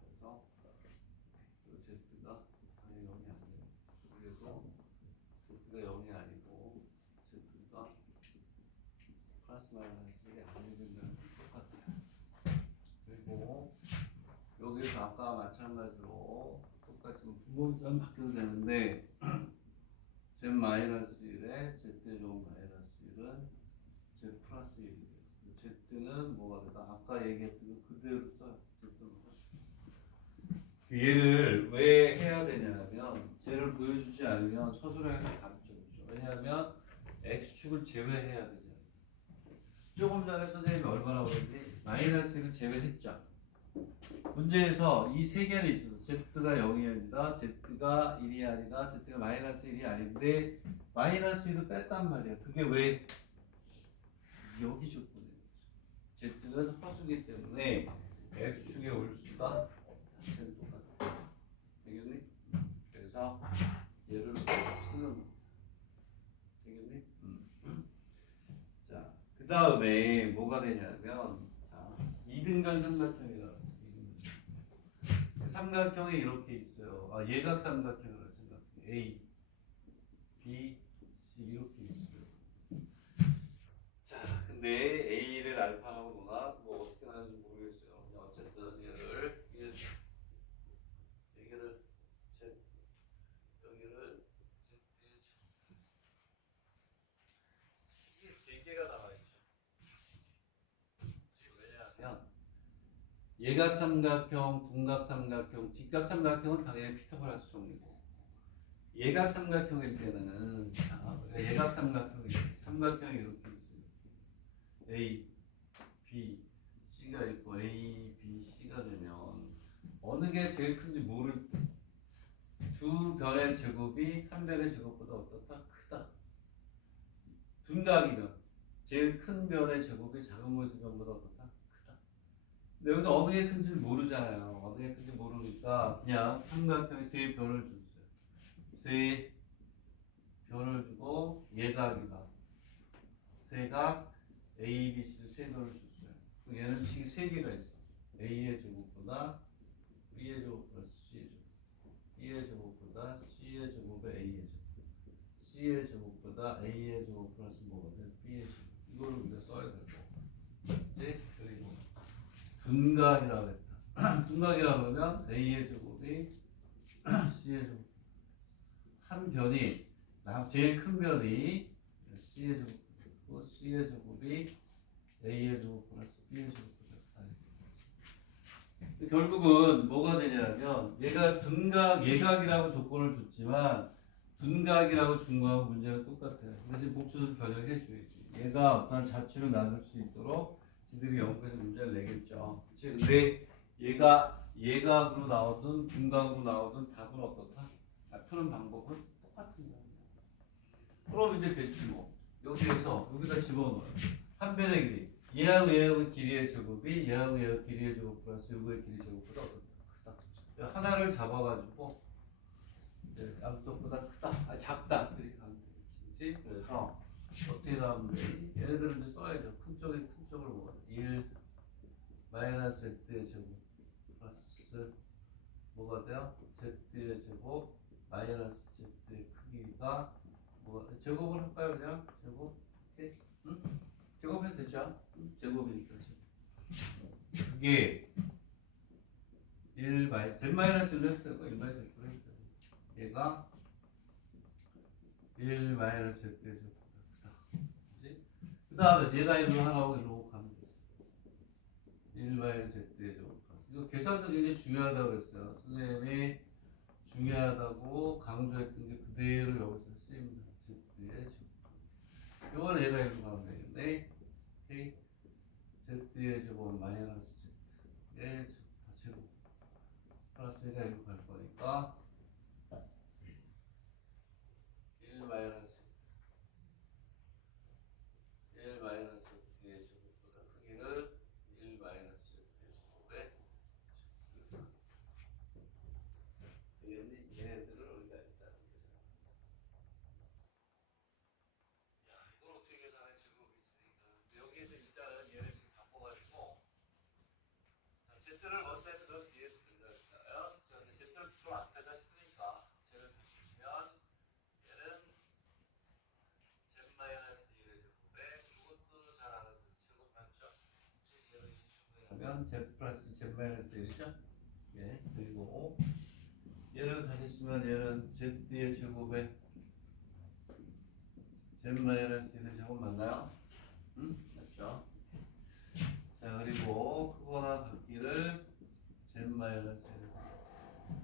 그래서 이 Z가 당연히 0이 안 돼요. 그래도 Z가 0이 아니고 Z가 플러스 마이너스가 안 된다는 건 똑같아요. 그리고 여기서 아까 마찬가지로 똑같이 분모자만 바뀌어도 되는데 Z 마이너스 1에 Z 제곱 마이너스 1은 Z 플러스 1이에요. Z는 뭐가 되다? 아까 얘기했던 거 그대로 써요. Z는 얘를 왜 해야 되냐면 쟤를 보여주지 않으면 서술형에서 감점이죠. 왜냐하면 X축을 제외해야 되잖아요. 조금 전에 선생님이 얼마나 그랬지? 마이너스를 제외했죠. 문제에서 이 세 개는 있어서 Z가 0이 아니다, Z가 1이 아니다, Z가 마이너스 1이 아닌데 마이너스 1을 뺐단 말이야. 그게 왜? 여기 조건이에요. Z는 허수기 때문에 X축에 올 수가 없다. 똑같아. 알겠니? 그래서 다음에 뭐가 되냐면 자, 이등변 삼각형이라고 했어요. 이등변. 삼각형이 이렇게 있어요. 아, 예각 삼각형이라고 생각해. A, B, C 이렇게 있어요. 자, 근데 A를 알파라고 놓나 뭐 어떻게 나는지 모르겠어요. 근데 어쨌든 얘를 Z, 여기를 Z, 세 개가 나와 있죠. 왜냐하면 예각 삼각형, 둔각 삼각형, 직각 삼각형은 당연히 피타고라스 정리고 예각 삼각형일 때는 자, 예각 삼각형이 이렇게 있어요. A, B, C가 있고 A, B, C가 되면 어느 게 제일 큰지 모를 때 두 변의 제곱이 한 변의 제곱보다 어떻다? 크다. 둔각이면 제일 큰 변의 제곱이 작은 변보다 어떻다? 크다. 근데 여기서 어느 게 큰지 모르잖아요. 어느 게 큰지 모르니까 그냥 삼각형에 세 변을 줬어요. 세 변을 주고 예각이다. 세각 A, B, C 세 변을 줬어요. 그럼 얘는 식이 세 개가 있어. A의 제곱보다 B의 제곱 플러스 C의 제곱. B의 제곱보다 C의 제곱에 A의 제곱. C의 제곱보다 A의 제곱 플러스 뭐가 돼? B의 제곱. 이걸 우리가 써야 되고. 이제 그리고 둔각이라고 했다. 둔각이라고 하면 A의 제곱이 C의 제곱. 한 변이 제일 큰 변이 C의 제곱이고 C의 제곱이 A의 제곱 플러스 B의 제곱보다 크다. 결국은 뭐가 되냐면 얘가 둔각, 예각이라고 조건을 줬지만 둔각이라고 준 거하고 문제가 똑같아요. 그래서 복수를 변형해 줘야지. 얘가 어떤 자취를 나눌 수 있도록 지들이 연구해서 문제를 내겠죠. 그치? 근데 얘가 예각으로 나오든 둔각으로 나오든 답은 어떻다? 푸는 방법은 똑같은 거야. 그럼 이제 됐지 뭐. 여기에서 여기다 집어넣어요. 한 변의 길이. 얘하고 길이의 제곱이 얘하고 길이의 제곱 플러스 요거의 길이 제곱보다 어떻다? 크다. 하나를 잡아가지고 이제 양쪽보다 크다, 작다 이렇게 가면 되겠지. 그래서 어떻게 가면 돼? 얘네들은 이제 써야죠. 큰 쪽이 큰 쪽을 뭐가 돼? 1 마이너스 z의 제곱 플러스 뭐가 돼요? z의 제곱 마이너스 z의 크기가 뭐 제곱을 할까요? 그냥 제곱 이렇게 응? 제곱해도 되죠? 응? 제곱이니까 제곱. 그게 1 마이 z 마이너스 1로 해도 되고 1 마이너스 1로 해도 되고 얘가 1 마이너스 z의 제곱보다 크다. 그치? 그 다음에 얘가 1로 하나고 1로 가면 되죠. 1 마이너스 z의 제곱. 이거 계산도 굉장히 중요하다고 그랬어요. 선생님이 중요하다고 강조했던 게 그대로 여기서 쓰입니다. z의 제곱. 이거는 얘가 1로 가면 되겠네. 오케이. z의 제곱은 마이너스 z의 제곱. 플러스 얘가 1로 갈 거니까 1 마이너스 1 마이너스 z의 제곱보다 크기를 1 마이너스 z의 제곱에 얘네들을 우리가 일단 계산합니다. 야, 이걸 어떻게 계산해? 제곱이 있으니까. 여기에서 일단은 얘를 좀 바꿔가지고 자, z를 먼저 해서 그 뒤에 들려주잖아요. 자, 근데 z를 좀 앞에다 쓰니까 쟤를 바꾸시면 얘는 z-1의 제곱에 이것도 잘 알아요. 제곱 맞죠? 얘를 이식하면 z 플러스 z-1이죠? 예, 그리고 얘를 다시 쓰면 얘는 z의 제곱에 z-1의 제곱 맞나요? 응? 맞죠? 자, 그리고 크거나 같기를 z-1의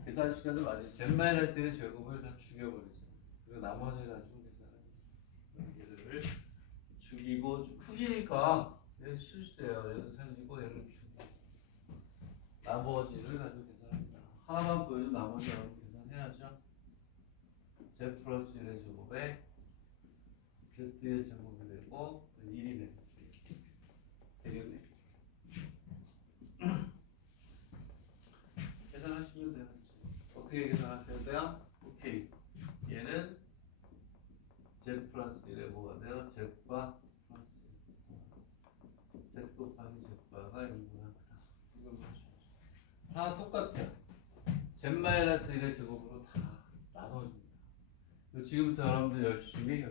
계산 시간도 많이 z-1의 제곱을 다 죽여버리죠. 그리고 나머지를 가지고 계산합니다. 얘를 죽이고 크기니까 얘는 실수예요. 얘는 살리고 얘를 죽이고 나머지를 가지고 계산합니다. 하나만 보여도 나머지 여러분 계산해야죠. z 플러스 1의 제곱에 z의 제곱이 되고 1이네. 되겠네. 계산하시면 돼요. 어떻게 계산하셔야 돼요? 오케이. 얘는 z 플러스 1에 뭐가 돼요? z과 플러스 다 똑같아요. Z-1의 제곱으로 다 나눠줍니다. 지금부터 여러분들 열심히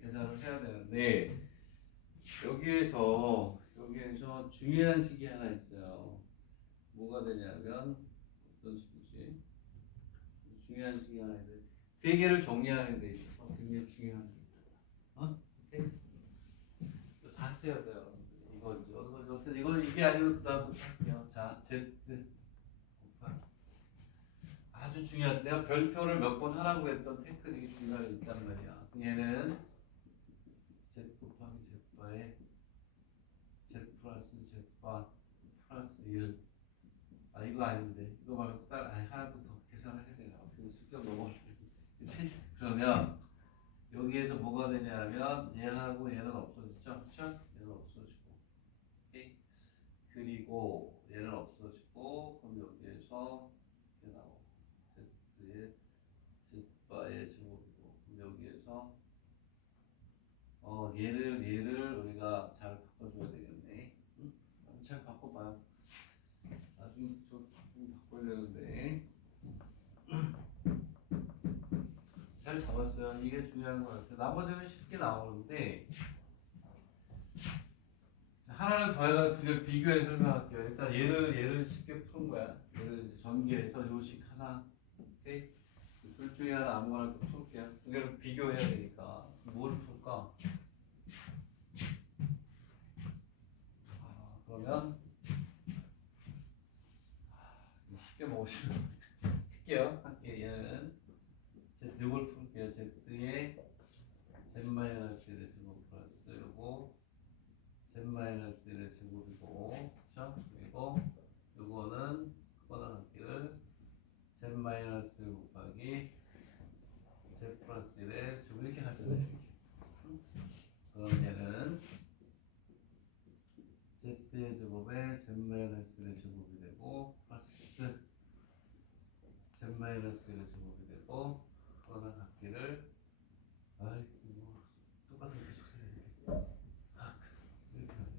계산을 해야 되는데 여기에서 중요한 식이 하나 있어요. 뭐가 되냐면 어떤 식이지? 중요한 식이 하나 있는데 세 개를 정리하는 데 있어서 굉장히 중요한 식이다. 오케이? 다 하셔야 돼요. 이건 이게 아니고 그다음부터 할게요. 자, Z 곱하기 아주 중요한데요. 별표를 몇 번 하라고 했던 테크닉이 중간에 있단 말이야. 얘는 Z 곱하기 Z바에 Z 플러스 Z바 플러스 1. 아 이거 아닌데 이거 말고 하나 더 계산을 해야 되나? 어떻게 슬쩍 넘어가네. 그치? 그러면 여기에서 뭐가 되냐면 얘하고 얘는 없어지죠? 그쵸? 얘는 없어지고 오케이? 그리고 얘는 없어지고 그럼 여기에서 이렇게 나오고 Z의 Z바의 제곱이고 그럼 여기에서 얘를 우리가 잘 바꿔줘야 되겠네. 응? 잘 바꿔봐요. 나중에 좀 바꿔야 되는데 잘 잡았어요. 이게 중요한 것 같아요. 나머지는 쉽게 나오는데 하나를 더해서 두 개 비교해 설명할게요. 일단 얘를 쉽게 푸는 거야. 얘를 이제 전개해서 요식 하나, 오케이? 둘 중에 하나 아무거나 또 풀게요. 두 개를 비교해야 되니까 뭐를 풀까? 그러면 쉽게 먹으시는 할게요. 얘는 이걸 풀게요. Z의 Z-1의 제곱 플러스 요거 Z-1의 제곱이고 그렇죠? 그리고 요거는 그거나 같기를 Z- 곱하기 Z 플러스 1의 제곱 이렇게 가잖아요. 이렇게. 그럼 얘는 Z의 제곱에 Z-1의 제곱이 되고 플러스 Z-1의 제곱이 되고 그거나 같기를 똑같은 계속 써야 돼. 이렇게 하네.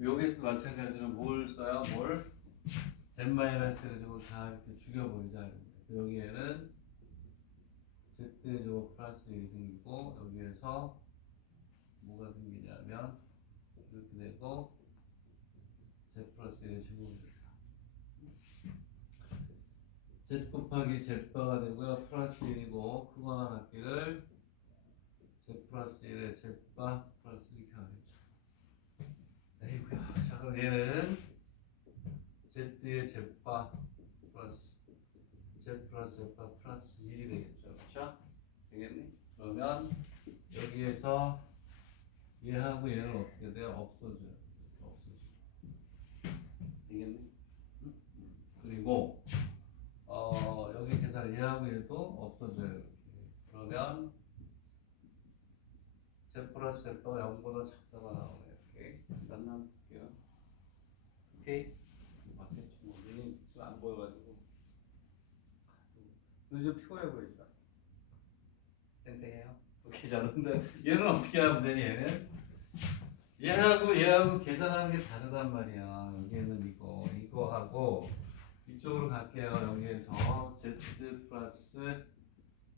여기서 마찬가지로 뭘 써요? Z-1의 제곱 다 이렇게 죽여버리자. 여기에는 Z의 제곱 플러스 1이 생기고 여기에서 뭐가 생기냐면 이렇게 되고 Z 플러스 1의 제곱이 됩니다. Z 곱하기 Z바가 되고요. 플러스 1이고 크거나 같기를 Z 플러스 1의 Z바 플러스 이렇게 하겠죠. 에이구야. 자 그럼 얘는 Z의 Z바 플러스 Z 플러스 Z바 플러스 1이 되겠죠. 그렇죠? 되겠니? 그러면 여기에서 얘하고 얘는 어떻게 돼요? 없어져요. 되겠니? 응? 그리고 여기 계산 얘하고 얘도 없어져요. 이렇게. 그러면 Z 플러스 Z가 0보다 작다가 나오네요. 이렇게. 일단 한번 볼게요. 오케이? 맞겠죠? 눈이 좀 안 보여가지고. 눈이 좀 피곤해 보이죠? 쌩쌩해요? 오케이, 저는데 얘는 어떻게 하면 되니, 얘는? 얘하고 계산하는 게 다르단 말이야. 여기에는 이거하고 이쪽으로 갈게요. 여기에서 Z 플러스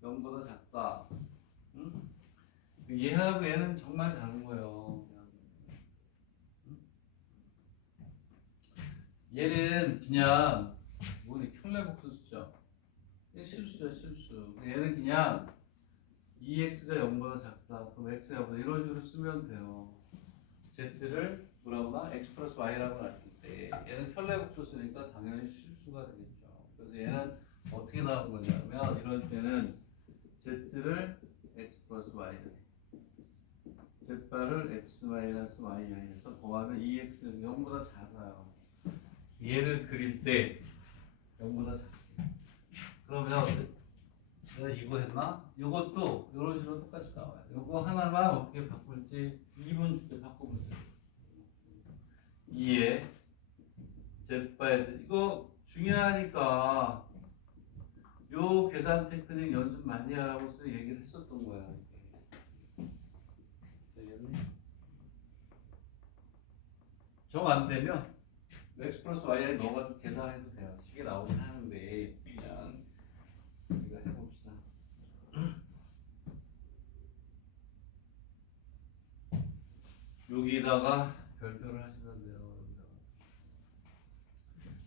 0보다 작다. 응? 얘하고 얘는 정말 다른 거예요. 얘는 그냥 뭐니 평례복수 쓰죠. 실수야 실수. 얘는 그냥 2x가 0보다 작다. 그럼 x가 0보다 이런 식으로 쓰면 돼요. z를 뭐라고나 x 플러스 y라고 놨을 때 얘는 편례복수 쓰니까 당연히 실수가 되겠죠. 그래서 얘는 어떻게 나온 거냐면 이럴 때는 z를 x 플러스 y를 z바를 x 마이너스 y 해서 더하면 2x는 0보다 작아요. 얘를 그릴 때 0보다 작아요. 그러면 내가 이거 했나? 이것도 이런 식으로 똑같이 나와요. 이거 하나만 어떻게 바꿀지 2분 줄때 바꿔보세요. 2에 z바에서 이거 중요하니까 요 계산 테크닉 연습 많이 하라고 얘기를 했었던 거야. 정 안 되면 x 플러스 y에 넣어가지고 계산해도 돼요. 식이 나오긴 하는데 그냥 우리가 해봅시다. 여기다가 별표를 하시면 돼요.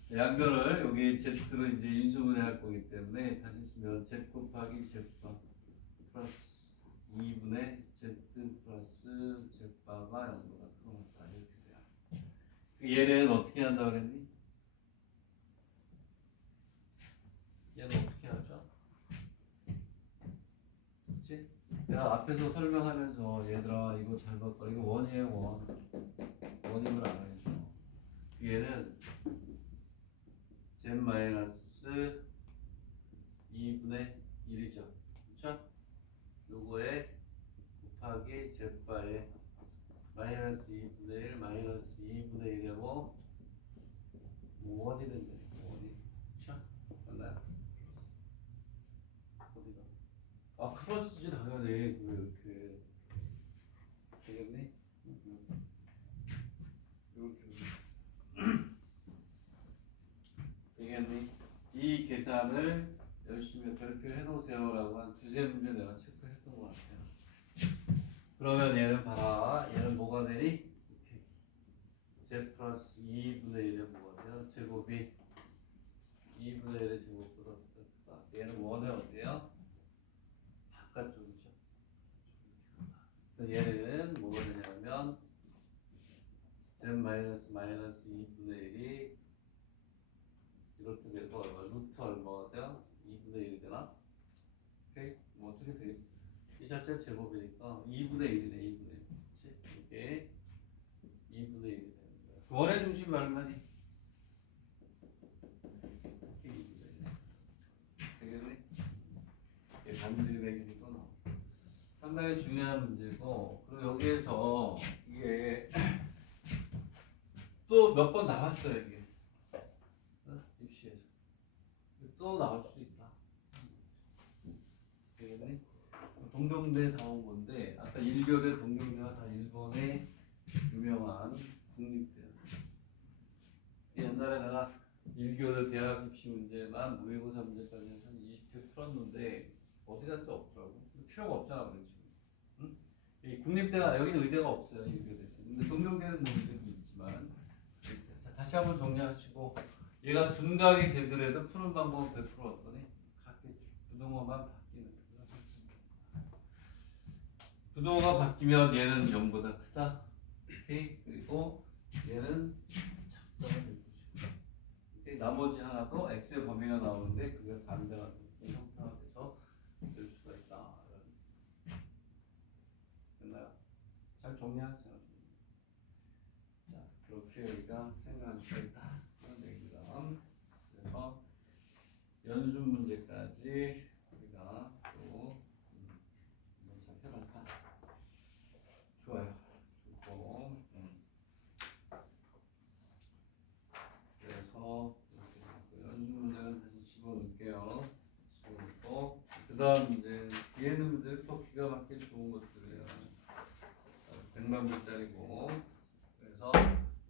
여기다가. 양변을 여기 z로 이제 인수분해할 거기 때문에 다시 쓰면 z 곱하기 z바 플러스 2분의 z 플러스 z바가 0보다 크고 같다 이렇게 돼요. 얘는 어떻게 한다 그랬니? 얘는 어떻게 하죠? 그치? 내가 앞에서 설명하면서 얘들아 이거 잘 봤다. 이거 원이에요 원. 원임을 알아야죠. 얘는 z 마이너스 2분의 1이죠. 그쵸? 요거에 곱하기 z바에 마이너스 2분의 1 마이너스 2분의 1하고 원이 된다니까 원이. 그쵸? 맞나요? 어디가? 아 크로스지 당연히. 왜 이렇게 되겠니? 이렇게 되겠니? 이 계산을 열심히 별표해 놓으세요라고 한 두세 문제 내가 체크했던 것 같아요. 그러면 얘는 봐라. 얘는 뭐가 되니? 이렇게 z 플러스 2분의 1에 뭐가 돼요? 제곱이 2분의 1의 제곱보다 크다. 얘는 원은 어디에요? 바깥쪽이죠. 얘는 뭐가 되냐면 z 마이너스 2분의 1이 이렇게 돼서 얼마? 루트 얼마가 돼요? 2분의 1이 되나? 오케이? 뭐 어떻게 돼? 이 자체가 제곱이니까 2분의 1이네 2분의 1. 그치? 이게 2분의 1이 되는 거야. 원의 중심 얼마니? 이게 2분의 1. 되겠니? 이게 반드시 되겠니? 또 나와. 상당히 중요한 문제고, 그리고 여기에서 이게 또 몇 번 나왔어요 이게. 입시에서 또 나올 수 있다. 되겠니? 동경대 다온 건데 아까 1교대 동경대가 다 일본의 유명한 국립대학. 옛날에 내가 1교대 대학 입시 문제만 모의고사 문제까지 해서 20회 풀었는데 어디 갔다 없더라고. 필요가 없잖아 그래 지금. 응? 이 국립대가 여기는 의대가 없어요 1교대. 근데 동경대는 뭐 의대도 있지만. 자, 다시 한번 정리하시고 얘가 둔각이 되더라도 푸는 방법은 100% 어떠니? 같겠죠. 부동어만 바뀌는 거야. 부동어가 바뀌면 얘는 0보다 크다. 오케이? 그리고 얘는 작다가 될 것이고. 오케이? 나머지 하나도 x의 범위가 나오는데 그게 반대가 되는 형태가 돼서 될 수가 있다. 됐나요? 잘 정리하세요. 자, 그렇게 우리가 생각할 수가 있다. 그런 얘기입니다. 그래서 연습 문제까지 우리가 또 한번 살펴봤다. 좋아요. 좋고. 그래서 이렇게 연습 문제는 다시 집어넣을게요. 집어넣고 그 다음 문제 뒤에 있는 문제 또 기가 막히게 좋은 것들이에요. 100만 불짜리고. 그래서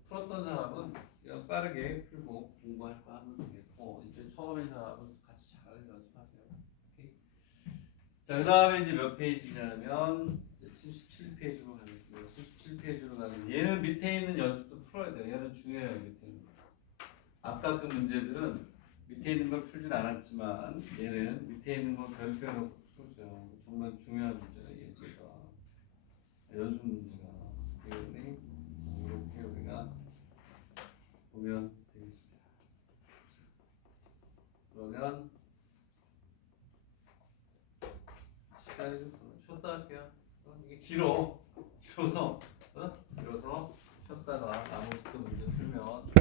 풀었던 사람은 그냥 빠르게 풀고 공부할 거 하면 되겠고 이제 처음인 사람은 같이 잘 연습하세요. 오케이? 자, 그 다음에 이제 몇 페이지냐면 77페이지로 가겠습니다. 77페이지로 가면 얘는 밑에 있는 연습도 풀어야 돼요. 얘는 중요해요. 밑에 있는 거. 아까 그 문제들은 밑에 있는 걸 풀진 않았지만 얘는 밑에 있는 거 별표해놓고 풀었어요. 정말 중요한 문제가 예제가 연습 문제가 되겠네. 이렇게 우리가 보면 되겠습니다. 그러면 시간이 좀 쉬었다 할게요. 이게 길어서 길어서 쉬었다가 나머지 또 문제 풀면